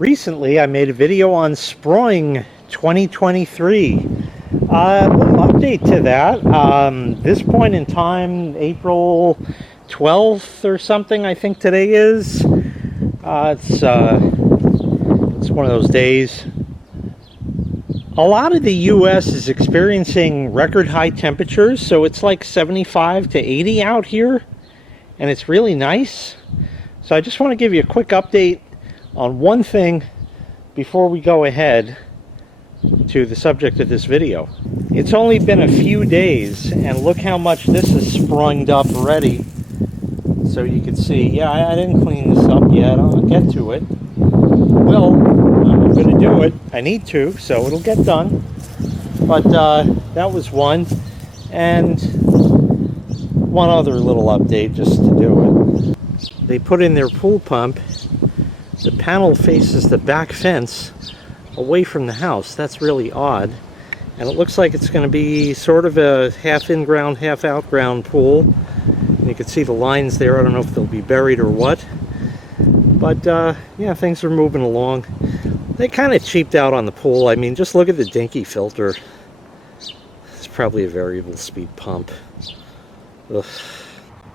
Recently, I made a video on Sproing 2023. A little update to that. This point in time, April 12th or something, I think today is. It's one of those days. A lot of the U.S. is experiencing record high temperatures, so it's like 75 to 80 out here, and it's really nice. So I just want to give you a quick update on one thing before we go ahead to the subject of this video. It's only been a few days, and look how much this has sprung up already. So you can see, yeah, I didn't clean this up yet. I'll get to it. Well, I'm going to do it. I need to, so it'll get done. But that was one. And one other little update just to do it. They put in their pool pump. The panel faces the back fence away from the house. That's really odd. And it looks like it's going to be sort of a half in-ground, half out-ground pool. And you can see the lines there. I don't know if they'll be buried or what. But yeah, things are moving along. They kind of cheaped out on the pool. I mean, just look at the dinky filter. It's probably a variable speed pump. Ugh.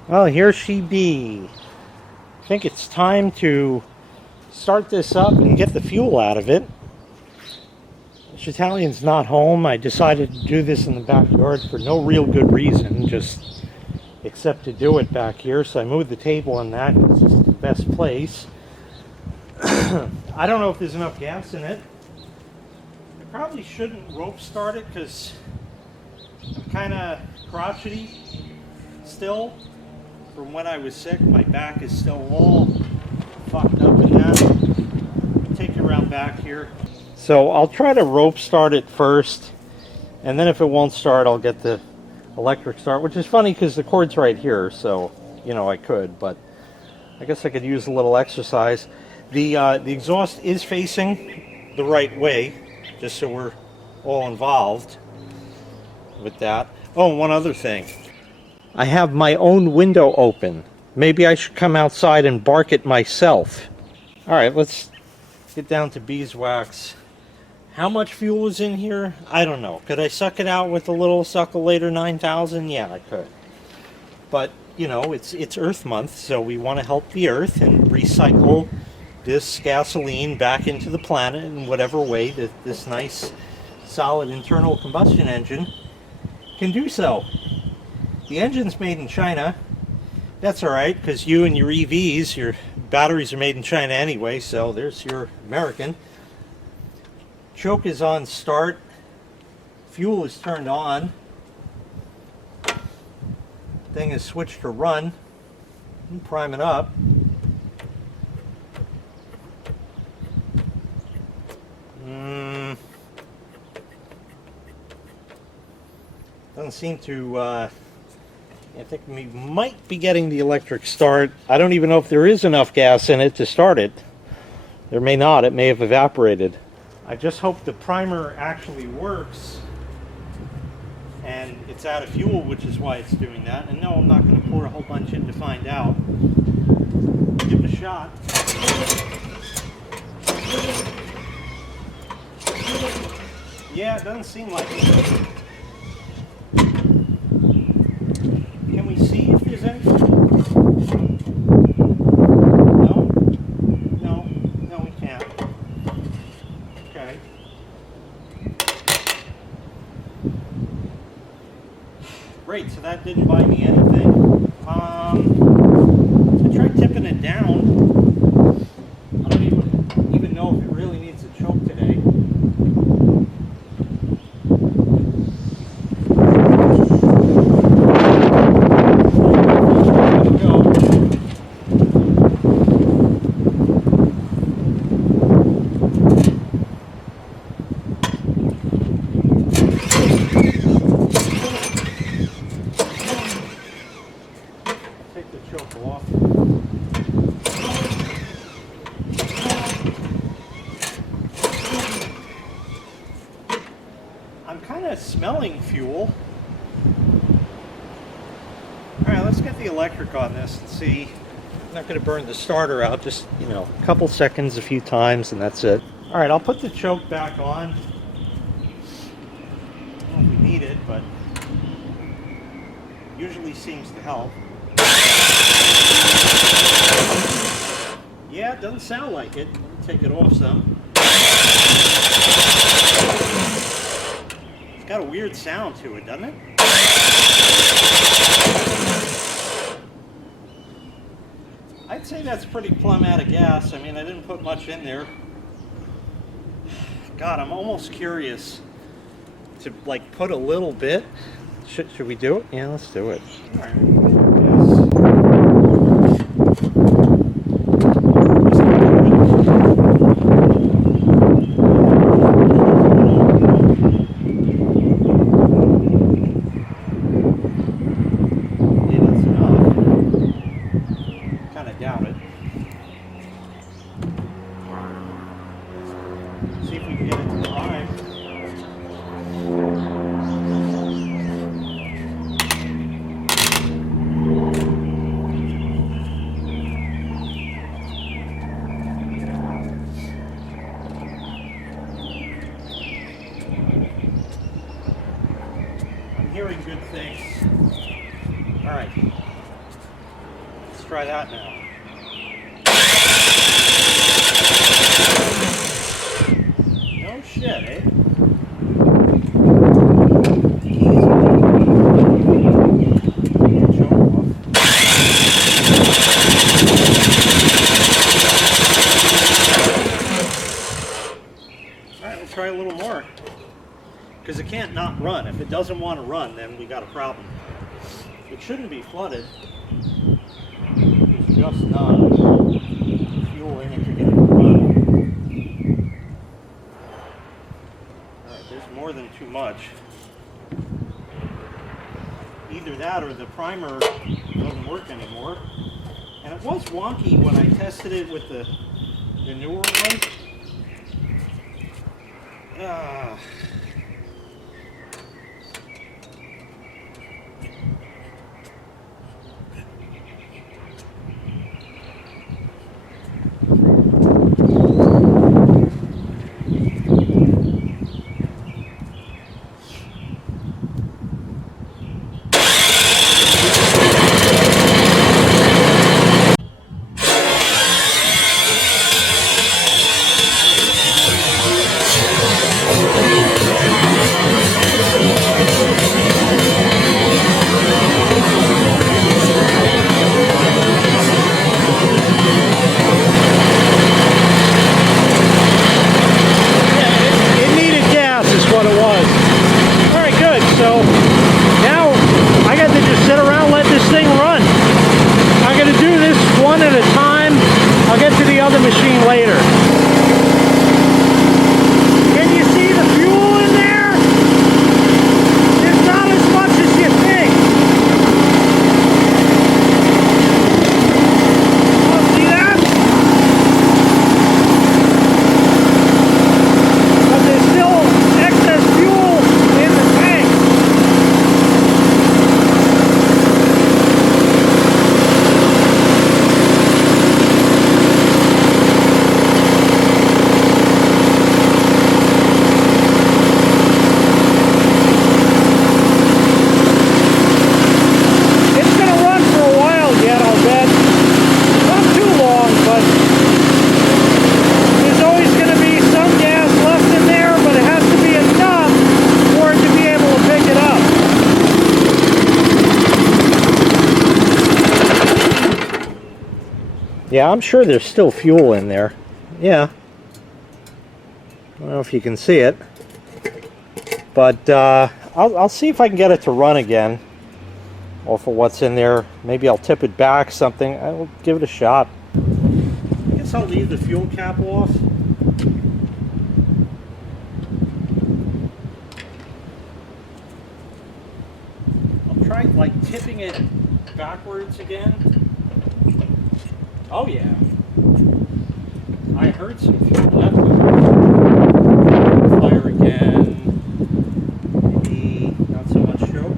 Well, here she be. I think it's time to start this up and get the fuel out of it. Italian's not home. I decided to do this in the backyard for no real good reason, just except to do it back here. So I moved the table on that because it's the best place. I don't know if there's enough gas in it. I probably shouldn't rope start it because I'm kind of crotchety still from when I was sick. My back is still all fucked up in that. Take you around back here. So I'll try to rope start it first, and then if it won't start, I'll get the electric start, which is funny because the cord's right here, so, you know, I could, but I guess I could use a little exercise. The exhaust is facing the right way, just so we're all involved with that. Oh, and one other thing. I have my own window open. Maybe I should come outside and bark it myself. All right, let's get down to beeswax. How much fuel is in here? I don't know. Could I suck it out with a little Suckle-Later 9000? Yeah, I could. But, you know, it's Earth Month, so we want to help the Earth and recycle this gasoline back into the planet in whatever way that this nice, solid internal combustion engine can do so. The engine's made in China. That's all right, because you and your EVs, your batteries are made in China anyway, so there's your American. Choke is on start. Fuel is turned on. Thing is switched to run. Prime it up. Doesn't seem to... I think we might be getting the electric start. I don't even know if there is enough gas in it to start it. There may not. It may have evaporated. I just hope the primer actually works and it's out of fuel, which is why it's doing that. And no, I'm not going to pour a whole bunch in to find out. Give it a shot. Yeah, it doesn't seem like it. Can we see if there's anything? No, we can't. Okay. Great, so that didn't buy me anything. I tried tipping it down. I don't even know if it really needs a choke today. I'm kind of smelling fuel. Alright, let's get the electric on this and see I'm not going to burn the starter out, just, you know, a couple seconds, a few times, and that's it. All right, I'll put the choke back on. I don't know if we need it, but usually seems to help. Yeah, it doesn't sound like it. Let me take it off some. It's got a weird sound to it, doesn't it? I'd say that's pretty plumb out of gas. I mean, I didn't put much in there. God, I'm almost curious to like put a little bit. Should we do it? Yeah, let's do it. All right. Hearing good things. All right, let's try that now. No shit, eh? All right, we'll try a little more. Because it can't not run. If it doesn't want to run, then we got a problem. It shouldn't be flooded. It's just not fuel in it to get it to run. Alright, there's more than too much. Either that or the primer doesn't work anymore. And it was wonky when I tested it with the newer one. Machine later. Can you see the fuel in there? It's not as much as you think. Oh, see that? But there's still excess fuel in the tank. Yeah, I'm sure there's still fuel in there. Yeah. I don't know if you can see it. But I'll see if I can get it to run again. Or for what's in there. Maybe I'll tip it back, something. I'll give it a shot. I guess I'll leave the fuel cap off. I'll try like tipping it backwards again. Oh yeah, I heard some fuel left. Fire again. Maybe not so much choke.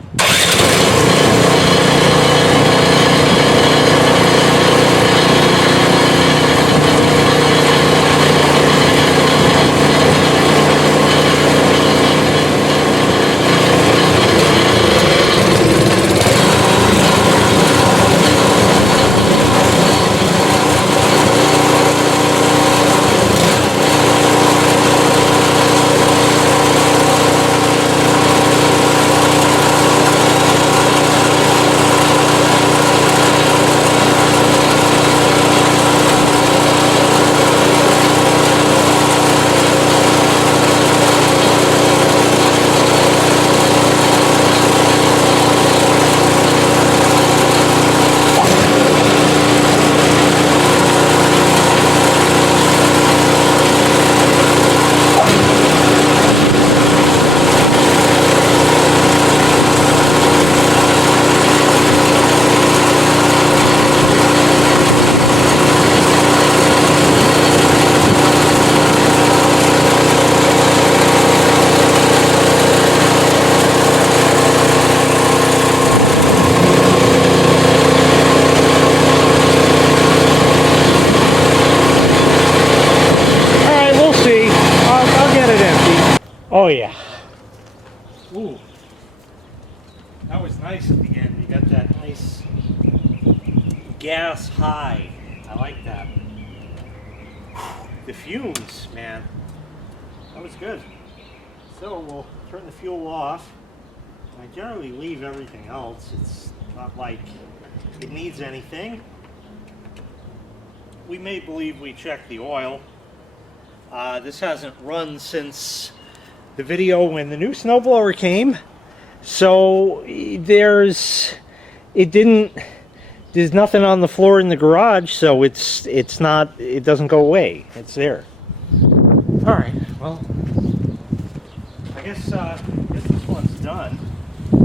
Oh yeah. Ooh. That was nice at the end. You got that nice gas high. I like that. The fumes, man. That was good. So we'll turn the fuel off. I generally leave everything else. It's not like it needs anything. We may believe we checked the oil. This hasn't run since the video when the new snowblower came. So there's nothing on the floor in the garage, so it doesn't go away. It's there. All right, well, I guess this one's done. I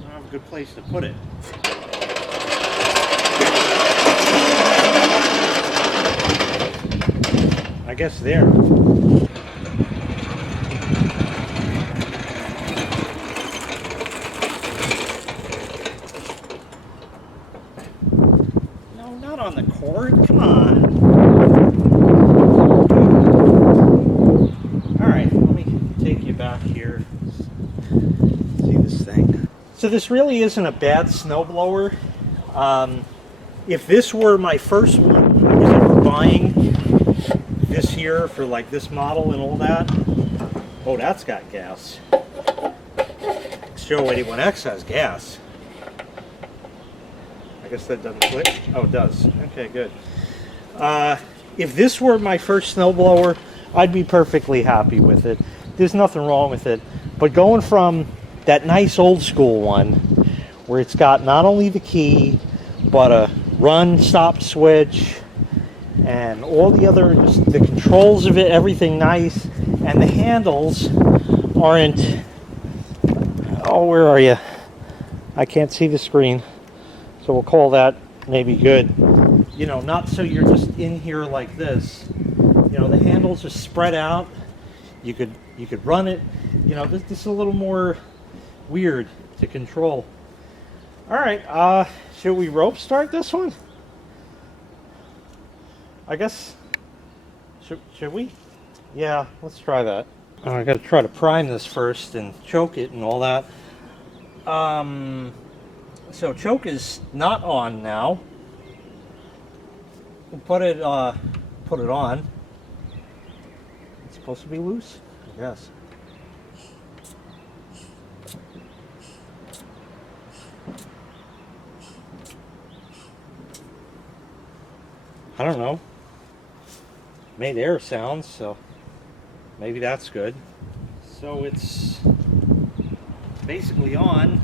don't have a good place to put it. I guess there. No, not on the cord. Come on. All right, let me take you back here. See this thing. So this really isn't a bad snowblower. If this were my first one I was ever buying this year for like this model and all that. Oh, that's got gas. Show 81X has gas. I guess that doesn't click. Oh, it does. Okay, good. If this were my first snowblower, I'd be perfectly happy with it. There's nothing wrong with it. But going from that nice old school one, where it's got not only the key, but a run, stop switch, and all the other, just the controls of it, everything nice, and the handles aren't, oh, where are you? I can't see the screen, so we'll call that maybe good. You know, not so you're just in here like this. You know, the handles are spread out. You could run it. You know, this is a little more weird to control. All right, should we rope start this one? I guess, should we? Yeah, let's try that. I gotta try to prime this first and choke it and all that. So choke is not on now. We'll put it on. It's supposed to be loose, I guess. I don't know. Made air sounds, so maybe that's good. So it's basically on.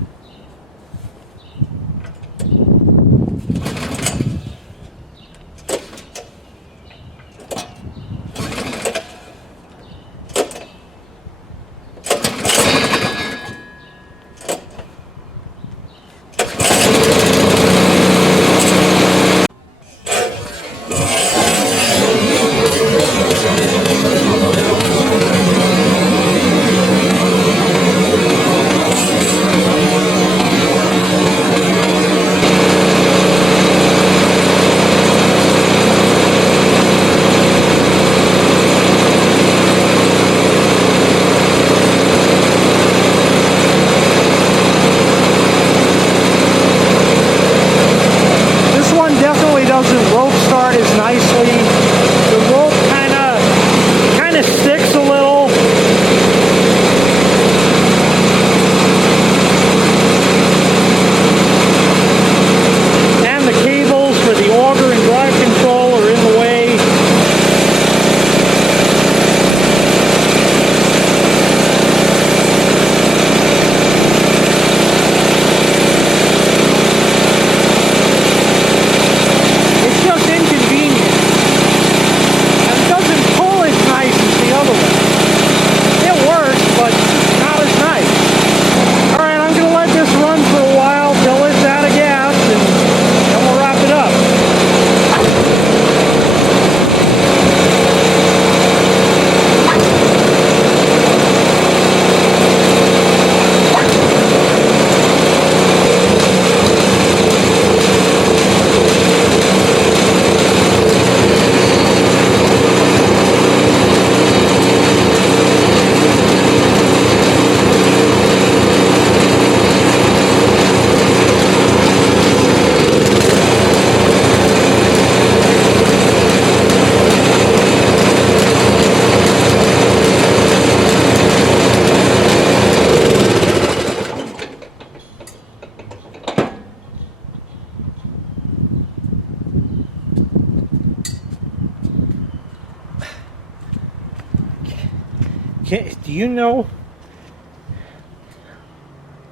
Do you know?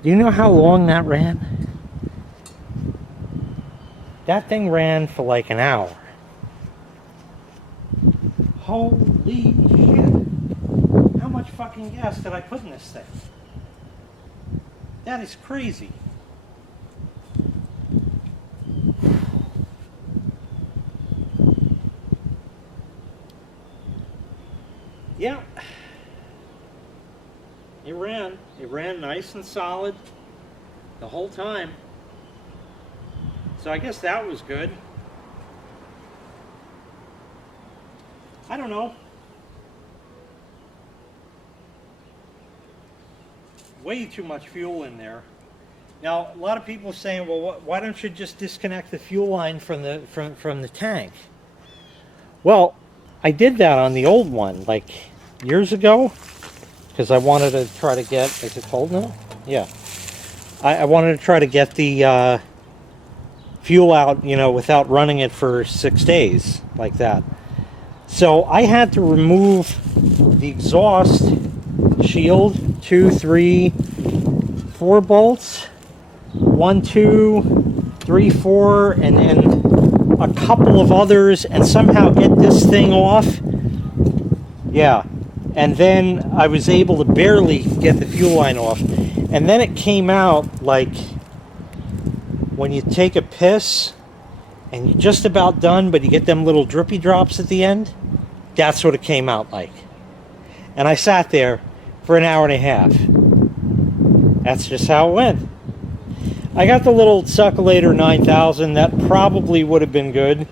Do you know how long that ran? That thing ran for like an hour. Holy shit! How much fucking gas did I put in this thing? That is crazy. Yeah. It ran. It ran nice and solid the whole time. So I guess that was good. I don't know. Way too much fuel in there. Now, a lot of people are saying, well, why don't you just disconnect the fuel line from the tank? Well, I did that on the old one, like years ago, because I wanted to try to get, is it cold now? Yeah. I wanted to try to get the fuel out, you know, without running it for 6 days, like that. So I had to remove the exhaust shield, 2, 3, 4 bolts, 1, 2, 3, 4, and then a couple of others, and somehow get this thing off. Yeah, and then I was able to barely get the fuel line off, and then it came out like when you take a piss and you're just about done, but you get them little drippy drops at the end. That's what it came out like. And I sat there for an hour and a half. That's just how it went. I got the little Succulator 9000. That probably would have been good,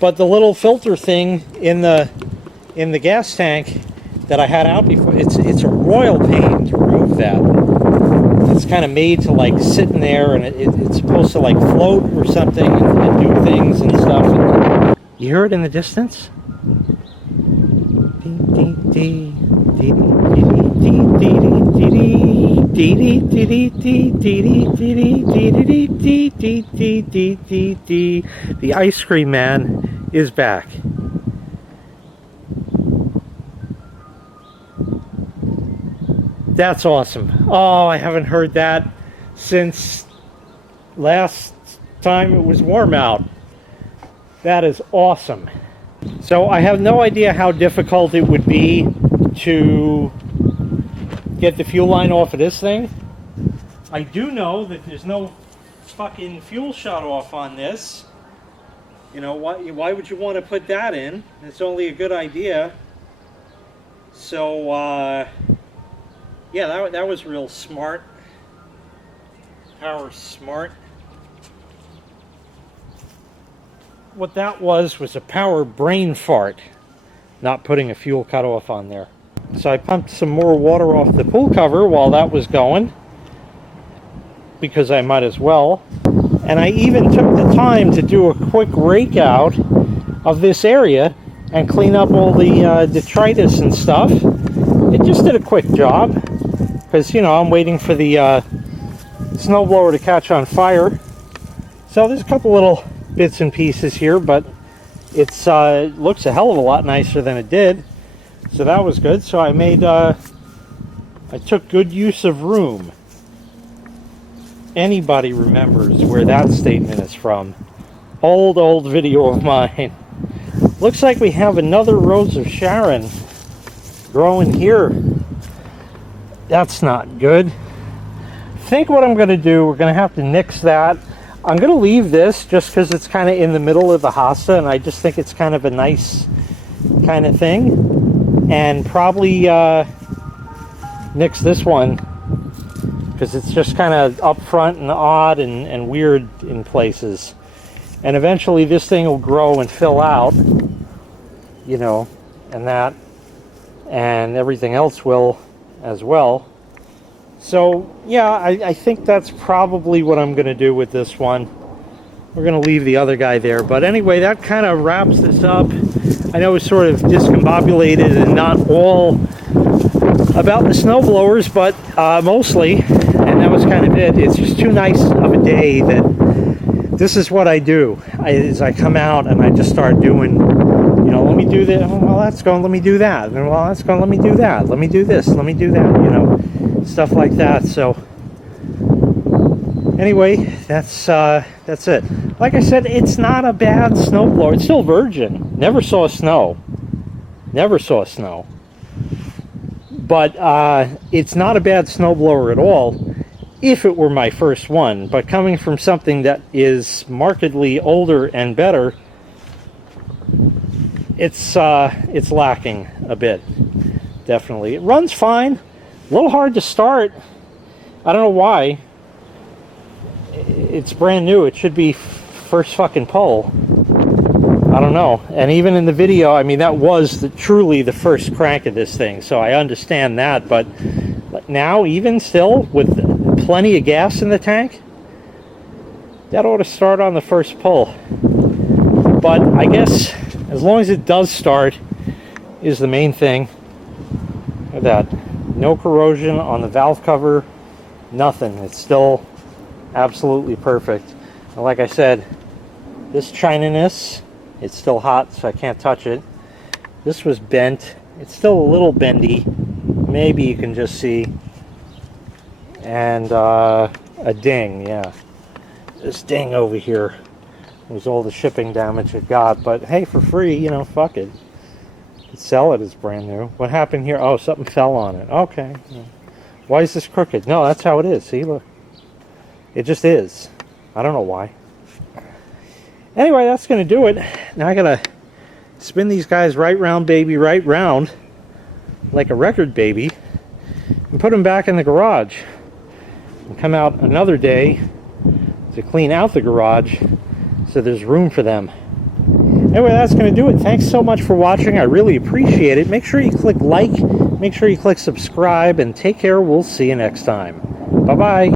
but the little filter thing in the gas tank that I had out before, it's a royal pain to remove that. It's kind of made to like sit in there, and it's supposed to like float or something and do things and stuff. And you hear it in the distance? The ice cream man is back. That's awesome. Oh, I haven't heard that since last time it was warm out. That is awesome. So I have no idea how difficult it would be to get the fuel line off of this thing. I do know that there's no fucking fuel shut off on this. You know, why would you want to put that in? It's only a good idea. So, yeah, that was real smart. Power smart. What that was a power brain fart, not putting a fuel cutoff on there. So I pumped some more water off the pool cover while that was going, because I might as well. And I even took the time to do a quick rake out of this area and clean up all the detritus and stuff. It just did a quick job, because, you know, I'm waiting for the snowblower to catch on fire. So there's a couple little bits and pieces here, but it's it looks a hell of a lot nicer than it did. So that was good. So I made I took good use of room. Anybody remembers where that statement is from? Old video of mine. Looks like we have another Rose of Sharon growing here. That's not good. I think what I'm going to do, we're going to have to nix that. I'm going to leave this just because it's kind of in the middle of the hosta, and I just think it's kind of a nice kind of thing. And probably nix this one because it's just kind of up front and odd and weird in places. And eventually this thing will grow and fill out, you know, and that, and everything else will as well. So yeah, I think that's probably what I'm going to do with this one. We're going to leave the other guy there. But anyway, that kind of wraps this up. I know it's sort of discombobulated and not all about the snowblowers, but mostly, and that was kind of it. It's just too nice of a day that this is what I do. Is I come out and I just start doing, you know, let me do this. Well, that's going, let me do that. And well, that's going, let me do that. Let me do this. Let me do that. You know, stuff like that. So anyway, that's it. Like I said, it's not a bad snowblower. It's still virgin. Never saw snow. Never saw snow. But it's not a bad snowblower at all if it were my first one. But coming from something that is markedly older and better, it's lacking a bit. Definitely. It runs fine. A little hard to start. I don't know why. It's brand new. It should be first fucking pull. I don't know. And even in the video, I mean, that was truly the first crank of this thing, so I understand that. But now, even still, with plenty of gas in the tank, that ought to start on the first pull. But I guess as long as it does start is the main thing. Look at that. No corrosion on the valve cover. Nothing. It's still absolutely perfect. And like I said, this chininess, it's still hot, so I can't touch it. This was bent. It's still a little bendy. Maybe you can just see. And a ding, yeah. This ding over here was all the shipping damage it got. But hey, for free, you know, fuck it. You could sell it as brand new. What happened here? Oh, something fell on it. Okay. Why is this crooked? No, that's how it is. See, look. It just is. I don't know why. Anyway, that's going to do it. Now I got to spin these guys right round, baby, right round, like a record baby, and put them back in the garage. And come out another day to clean out the garage so there's room for them. Anyway, that's going to do it. Thanks so much for watching. I really appreciate it. Make sure you click like, make sure you click subscribe, and take care. We'll see you next time. Bye-bye.